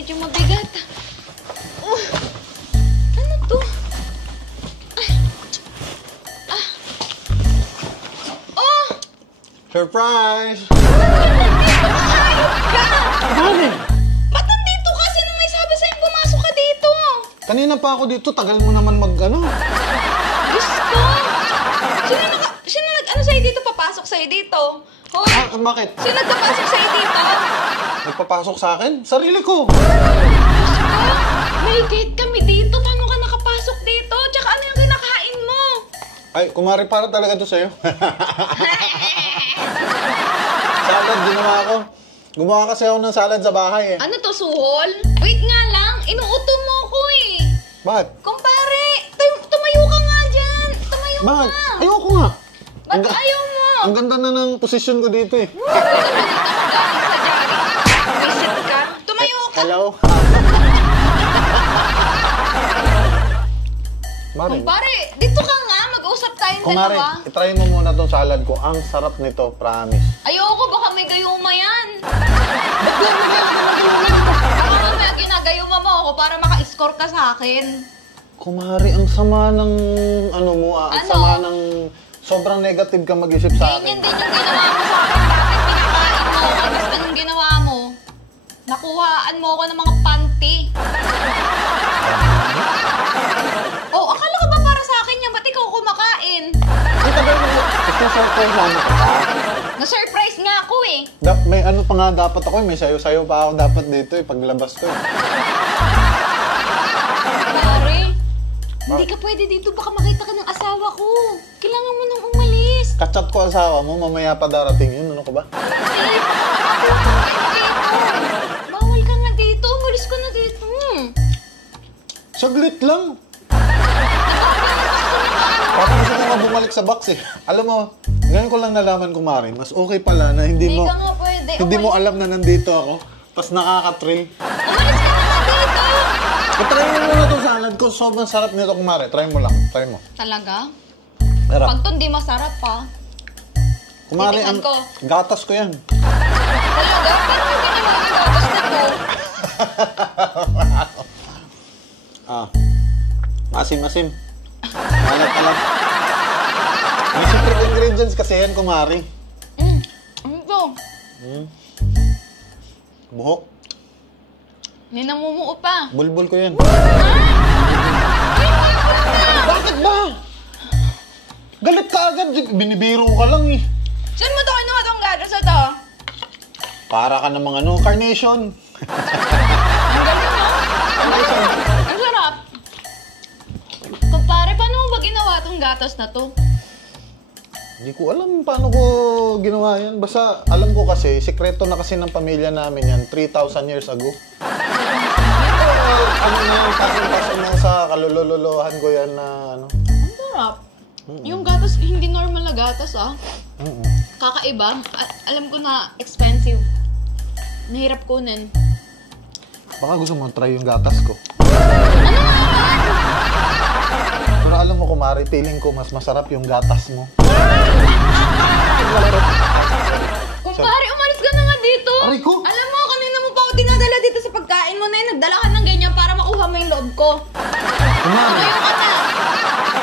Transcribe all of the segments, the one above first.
medyo mabigat. Ano to? Oh! Surprise! Ayop ka! Bakit? Ba't nandito ka? Sino may sabi sa'yo pumasok ka dito? Kanina pa ako dito, tagal mo naman mag-ano. Diyos ko! Sino nag-ano sa'yo dito? Papasok sa'yo dito? Hoy! Bakit? Sino nagpapasok sa'yo dito? Nagpapasok sa akin? Sarili ko! Diyos ko! May gate kami dito. Paano ka nakapasok dito? Tsaka ano yung kinakain mo? Ay, kumari para talaga to sa'yo. Salad, ginawa ko. Gumawa kasi ako ng salad sa bahay eh. Ano to, suhol? Wait nga lang. Inuuto mo ko eh. Bakit? Kumpare, tumayo ka nga dyan. Tumayo Bakit? ka. Ayoko nga. Ba't ayaw mo? Ang ganda na ng posisyon ko dito eh. Visit ka. Tumayo ka. Hello? Mari, Kumpare, dito ka nga. Mag-usap tayong kumari, dalawa. itry mo muna tong salad ko. Ang sarap nito, promise. Ayoko, baka may gayuma yan. Baka mamaya ginagayuma mo ako para maka-score ka sa akin. Kumari, ang sama ng ano mo ah. Ang Ano? sama ng sobrang negative ka mag-isip sa akin. Ganyan din yung ginawa mo sa akin. Bakit pinakain mo ako? Tapos anong ginawa mo? Nakuhaan mo ako ng mga panty. Oh, akala ko ba para sa akin yan? Ba't ikaw kumakain? Ang tagal mo. Ito-surprise mo ka pa. Na-surprise nga ako eh. May ano pa nga dapat ako eh. May sayo-sayo pa ako dapat dito eh. Paglabas ko eh. Pare, hindi ka pwede dito. Baka makita ka ng asawa ko. Kailangan mo nang umalis. Kachat ko asawa mo. Mamaya pa darating yun. Ano ka ba? Eh, bawal ka nga dito. Umalis ka na dito. Saglit lang. Parang gusto ko nga bumalik sa box eh. Alam mo, ngayon ko lang nalaman kumari, mas okay pala na hindi Hindi mo ka nga pwede. hindi mo alam na nandito ako. Tapos nakaka-thrill. Umalis ka na nga dito. Try mo muna itong salad ko. Sobrang sarap nito kumari. Try mo lang. Try mo. Talaga? Sarap. Pag to hindi masarap pa. Kumari, titikman ko. gatas ko yan. Talaga? Pero mo ginawa yung gatas na to. Ah. Masim-masim. Alat-alat. May secret ingredients kasi yan, kumari. Ano to? Buhok. May namumuo pa. Bulbul ko yan. Ay, Bakit ba? Galit ka agad. Binibiro ka lang eh. saan mo to kinuha tong gatas na to? Para ka namang ano, carnation. Ang galing no? Ang sarap. Kumpare, paano mo ba ginawa tong gatas na to? Hindi ko alam paano ko ginawa yan. Basta alam ko kasi, sikreto na kasi ng pamilya namin yan 3,000 years ago. Ano na yan, pasok na sa kalululuhan ko yan na ano. Ang sarap. Yung gatas, hindi normal na gatas ah. Kakaiba. Alam ko na expensive. Nahirap kunin. Baka gusto mo try yung gatas ko. Ano nga naman? Pero alam mo kumari, feeling ko mas masarap yung gatas mo. Kumpare, umalis ka na nga dito. Aray ko! Alam mo, kanina mo pa ako dinadala dito sa pagkain mo na yun. Nagdala ka ng ganyan para makuha mo yung loob ko. Kumari, Tumayo ka na.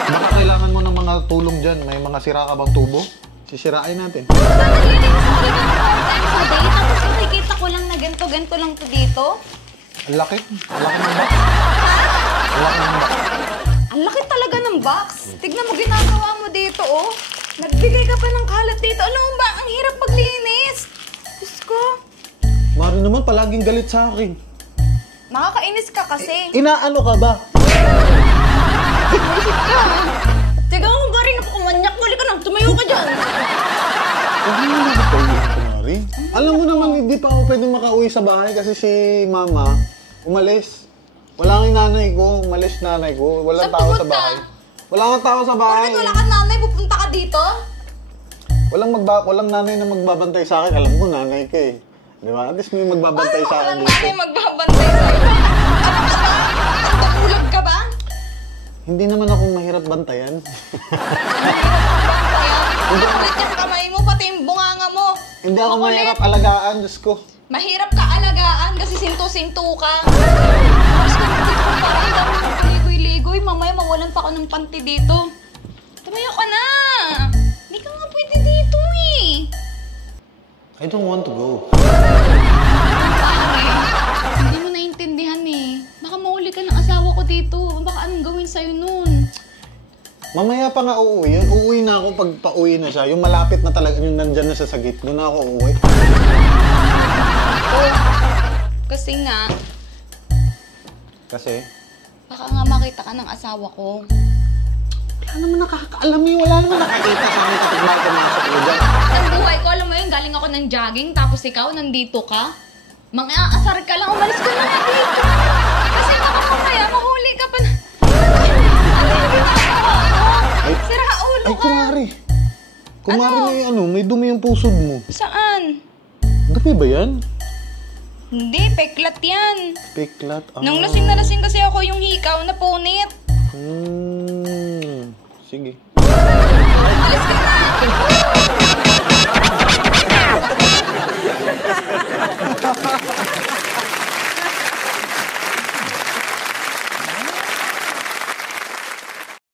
baka kailangan mo ng mga tulong dyan. May mga sira ka bang tubo? Sisirain natin. Sana naglinis ako dito ng 4 times a day. Tapos nakikita ko lang na ganito-ganito lang to dito. Ang laki. Ang laki ng box. Ang laki ng box. Ang laki talaga ng box. Tignan mo ginagawa mo dito, oh. Nagbigay ka pa ng kalat dito. Ano ba? Ang hirap paglinis. Diyos ko. Mari naman, palaging galit sa akin. Nakakainis ka kasi. Inaano ka ba? Isip ka. Tiga mo ba rin ako kumanyak? Muli ka nang tumayo ka dyan. Huwag mo na ito yung kumari. Alam mo naman, hindi pa ako pwedeng makauwi sa bahay kasi si mama umalis. Wala nga nanay ko. Umalis nanay ko. Walang Saan tao sa pumunta? bahay. Wala nga tao sa bahay. Bakit wala ka nanay? Pupunta ka dito? Walang nanay na magbabantay sa akin. Alam ko, nanay ka eh. Di ba? At least may magbabantay Paano sa akin walang dito. nanay magbabantay sa'yo? Ano ka ba? Andamulag ka ba? Hindi naman ako mahirap bantayan. Makulit yung kamay mo, pati yung bunganga mo. Hindi ako Makulit. mahirap alagaan, Diyos ko. Mahirap ka alagaan kasi sinto-sinto ka. Tapos ka dito ko pa rin, dami mo paligoy-ligoy. Mamaya mawalan pa ako ng panty dito. Tumayo ka na! Hindi ka nga pwede dito eh. I don't want to go. Hindi mo naiintindihan eh. Baka mahuli ka ng asawa ko dito. Baka anong gawin sa'yo nun? Mamaya pa nga uuwi yan. Uuwi na ako pag pauwi na siya. Yung malapit na talaga, yung nandyan na sa sagit. Doon na ako uuwi. Kasi nga, Kasi, baka nga makita ka ng asawa ko. wala naman nakakaalam eh. Wala naman nakakita sa amin kapag may pumasok ko dyan. Ang buhay ko, alam mo yun, galing ako ng jogging, tapos ikaw, nandito ka. Mga aasar ka lang, umalis ka na nga dito. Kasi baka mamaya, mahuli ka pa na. Ano yung ginagawa mo? Sira ulo Ay, ka. kumari. Kumari may may dumi yung pusod mo. Saan? Dumi ba yan? Hindi, peklat yan. Piklat. Nung lasing na lasing kasi ako yung hikaw na punit. Sige.